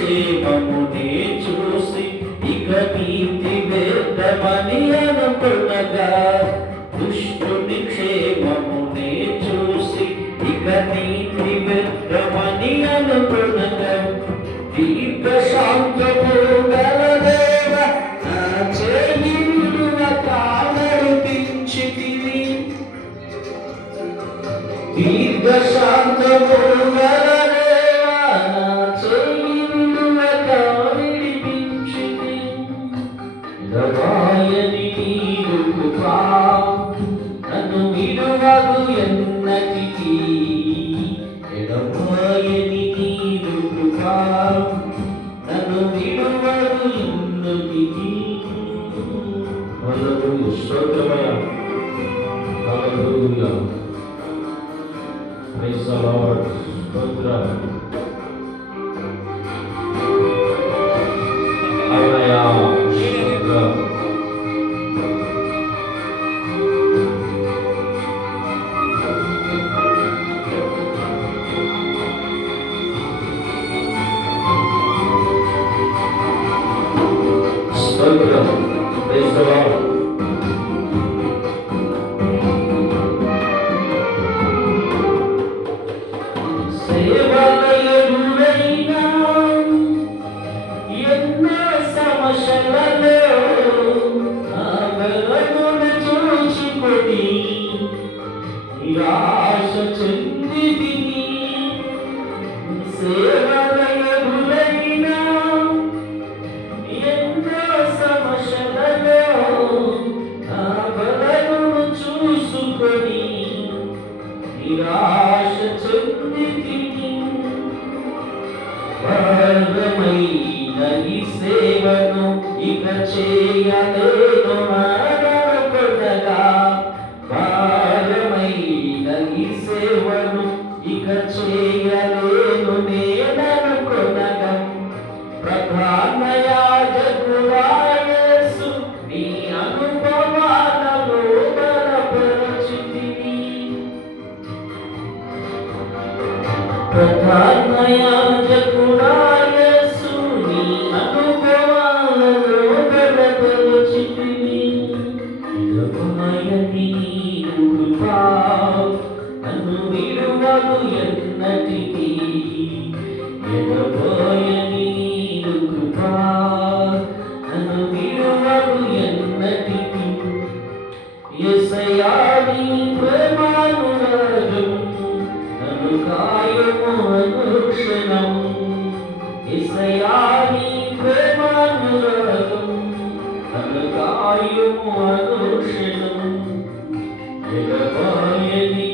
క్షేమమునే చూసి ఇక నీతి వ్యర్థమని అనుకునగా, దుష్టుని క్షేమమునే చూసి ఇక నీతి వ్యర్థమని అనుకునగా, దీర్ఘశాంతము గల దేవ నా చేయి విడువక నడిపించితివి. దీర్ఘశాంతము గల దేవ నా చేయి విడువక విడిపించితివి. ఎడబాయని నీదు కృపా నన్ను విడువదు ఎన్నటికీ. ఎడబాయని నీదు కృపా నన్ను విడువదు ఎన్నటికీ. హల్లెలూయా, స్తోత్రమయ్యా, హల్లెలూయా, ప్రైజ్ ది లార్డ్, స్తోత్రం. హల్లెలూయా, స్తోత్రం. స్తోత్రం, ప్రైజ్ ది లార్డ్. సేవలయుడైనా ఎన్నో సమస్యలలో నా బలమును చూచుకొని నిరాశ చెందితిని. సేవలయుడైనా ఎన్నో సమస్యలలో నా బలమును చూసుకొని నిరాశ చెందితిని. భారమైన ఈ సేవను ఇక చేయలేను అనుకొనగా, భారమైన ఈ సేవను ఇక చేయలేను నేననుకొనగా, ప్రధాన యాజకుడా యేసు నీ అనుభవాలను బలపరచితివి. ప్రధాన యాజకుడా యేసు నీ అనుభవాలను బలపరచితివి. ఎడబాయని నీదు కృపా నన్ను విడువదు ఎన్నటికీ. ఎడబాయని నీదు కృపా నన్ను విడువదు ఎన్నటికీ. యేసయ్యా నీ ప్రేమానురాగం నన్ను కాయుము అనుక్షణం. యేసయ్యా నీ ప్రేమానురాగం నన్ను కాయుము అనుక్షణం. ఎడబాయని